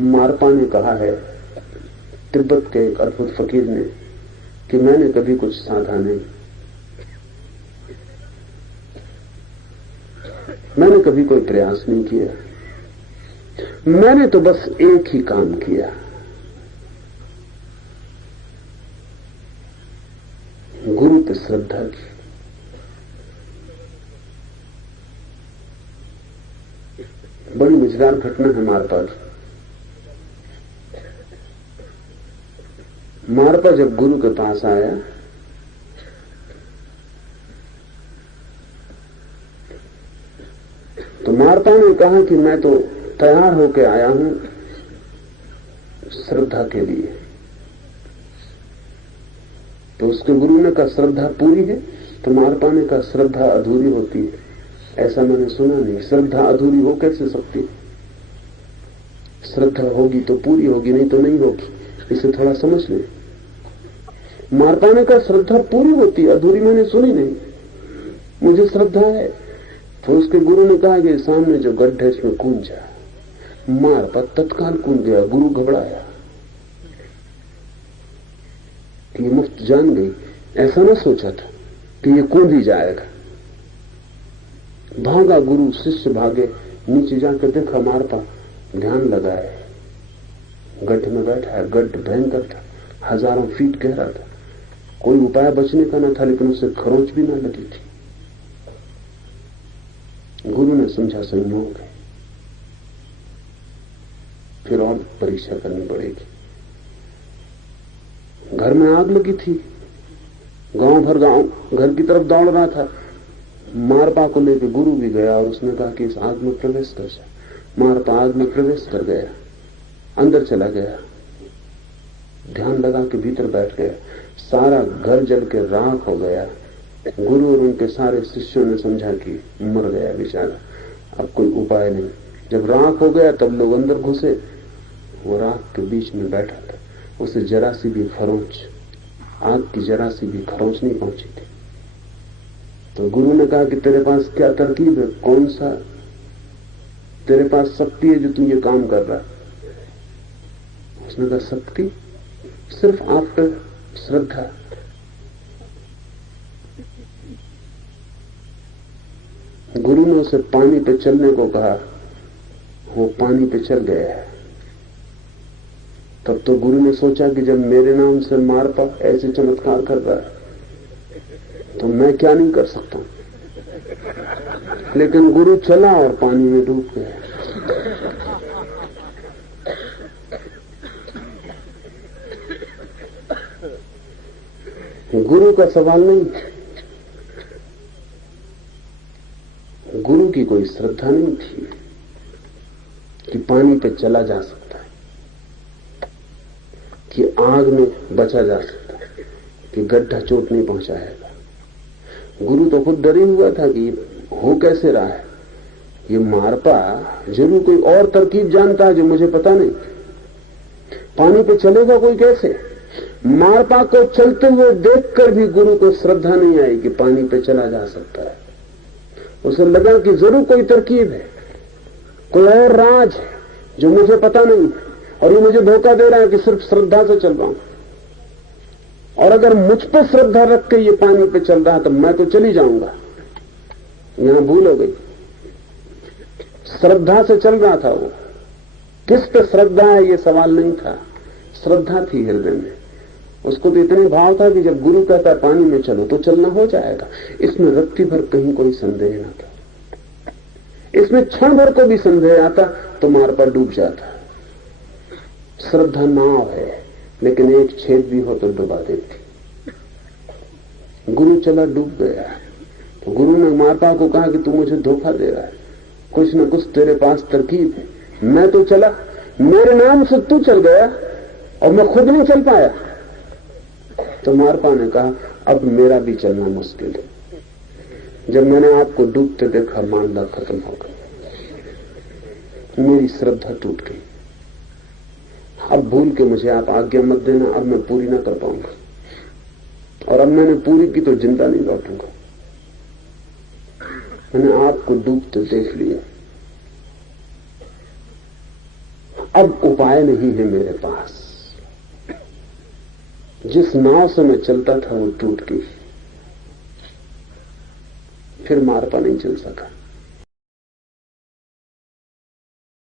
मारपा ने कहा है, तिब्बत के एक अद्भुत फकीर ने, कि मैंने कभी कुछ साधा नहीं, मैंने कभी कोई प्रयास नहीं किया, मैंने तो बस एक ही काम किया, गुरु पे श्रद्धा की। बड़ी मजेदार घटना है मारपा की। मारपा जब गुरु के पास आया तो मारपा ने कहा कि मैं तो तैयार होकर आया हूं श्रद्धा के लिए। तो उसके गुरु ने कहा श्रद्धा पूरी है? तो मारपा ने कहा श्रद्धा अधूरी होती है। ऐसा मैंने सुना नहीं, श्रद्धा अधूरी हो कैसे सकती? श्रद्धा होगी तो पूरी होगी, नहीं तो नहीं होगी, इसे थोड़ा समझ लें। मारपा ने कहा श्रद्धा पूरी होती, अधूरी मैंने सुनी नहीं, मुझे श्रद्धा है। तो उसके गुरु ने कहा कि सामने जो गड्ढा है इसमें कूद जा। मारपा तत्काल कूद गया। गुरु घबराया कि ये मुफ्त जान गई, ऐसा न सोचा था कि ये कूद ही जाएगा। भागा गुरु, शिष्य भागे, नीचे जाकर देखा मारपा ध्यान लगाए गड्ढे में बैठा है। गड्ढ भयंकर था, हजारों फीट गहरा था, कोई उपाय बचने का न था, लेकिन उसे खरोंच भी न लगी थी। गुरु ने समझा संयोग है, फिर और परीक्षा करनी पड़ेगी। घर में आग लगी थी, गांव भर गांव घर की तरफ दौड़ रहा था। मारपा को लेकर गुरु भी गया और उसने कहा कि इस आग में प्रवेश कर जा। मारपा आग में प्रवेश कर गया, अंदर चला गया, ध्यान लगा के भीतर बैठ गया। सारा घर जल के राख हो गया। गुरु और उनके सारे शिष्यों ने समझा कि मर गया बेचारा, अब कोई उपाय नहीं। जब राख हो गया तब लोग अंदर घुसे। वो राख के बीच में बैठा था, उसे जरा सी भी खरोंच, आग की जरा सी भी खरोंच नहीं पहुंची थी। तो गुरु ने कहा कि तेरे पास क्या तरकीब है, कौन सा तेरे पास शक्ति है जो तू ये काम कर रहा है? उसने कहा शक्ति सिर्फ आप पे श्रद्धा। गुरु ने उसे पानी पे चलने को कहा, वो पानी पे चल गया है। तब तो गुरु ने सोचा कि जब मेरे नाम से मारपा ऐसे चमत्कार कर रहा है तो मैं क्या नहीं कर सकता। लेकिन गुरु चला और पानी में डूब गया। गुरु का सवाल नहीं, गुरु की कोई श्रद्धा नहीं थी कि पानी पे चला जा सकता है, कि आग में बचा जा सकता है, कि गड्ढा चोट नहीं पहुंचाएगा। गुरु तो खुद डरे हुआ था कि हो कैसे रहा है, ये मारपा जरूर कोई और तरकीब जानता है जो मुझे पता नहीं। पानी पे चलेगा कोई कैसे? मारपा को चलते हुए देखकर भी गुरु को श्रद्धा नहीं आई कि पानी पे चला जा सकता है। उसे लगा कि जरूर कोई तरकीब है, कोई और राज है जो मुझे पता नहीं, और ये मुझे धोखा दे रहा है कि सिर्फ श्रद्धा से चल रहा हूं। और अगर मुझ पर श्रद्धा रख के ये पानी पे चल रहा है तो मैं तो चली जाऊंगा। यहां भूल हो गई, श्रद्धा से चल रहा था वो। किस पे श्रद्धा है ये सवाल नहीं था, श्रद्धा थी हृदय में। उसको तो इतने भाव था कि जब गुरु कहता पानी में चलो तो चलना हो जाएगा। इसमें रत्ती भर कहीं कोई संदेह न था। इसमें क्षण भर को भी संदेह आता तो मारपा डूब जाता। श्रद्धा नाव है, लेकिन एक छेद भी हो तो डुबा देती। गुरु चला, डूब गया। तो गुरु ने मारपा को कहा कि तू मुझे धोखा दे रहा है, कुछ न कुछ तेरे पास तरकीब है। मैं तो चला, मेरे नाम से तू चल गया और मैं खुद नहीं चल पाया। तो मारपा ने कहा अब मेरा भी चलना मुश्किल है। जब मैंने आपको डूबते देखा मामला खत्म हो गया, मेरी श्रद्धा टूट गई। अब भूल के मुझे आप आज्ञा मत देना, अब मैं पूरी ना कर पाऊंगा, और अब मैंने पूरी की तो जिंदा नहीं लौटूंगा। मैंने आपको डूबते देख लिया, अब उपाय नहीं है मेरे पास। जिस नाव से मैं चलता था वो टूट गई, फिर मारपा नहीं चल सका।